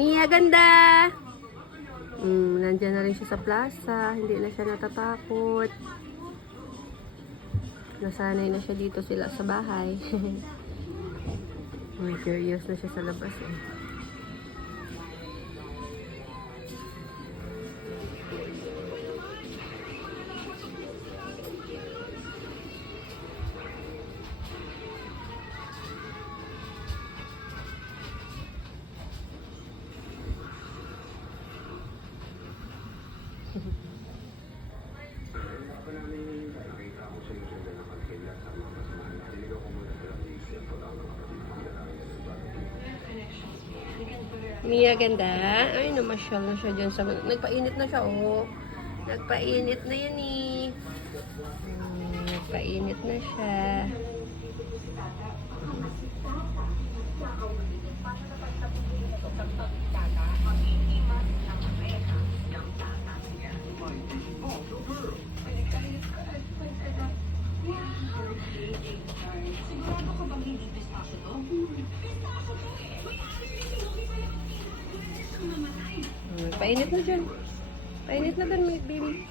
Mia, ganda! Nandyan na rin siya sa plaza. Hindi na siya natatakot. Nasanay na siya dito sila sa bahay. May curious na siya sa labas eh. Mia, ganda. Ay, namasyal na siya dyan sa... Nagpainit na siya, oh. Nagpainit na yan, eh. Nagpainit na siya. Painit na dyan. Painit na dyan, baby.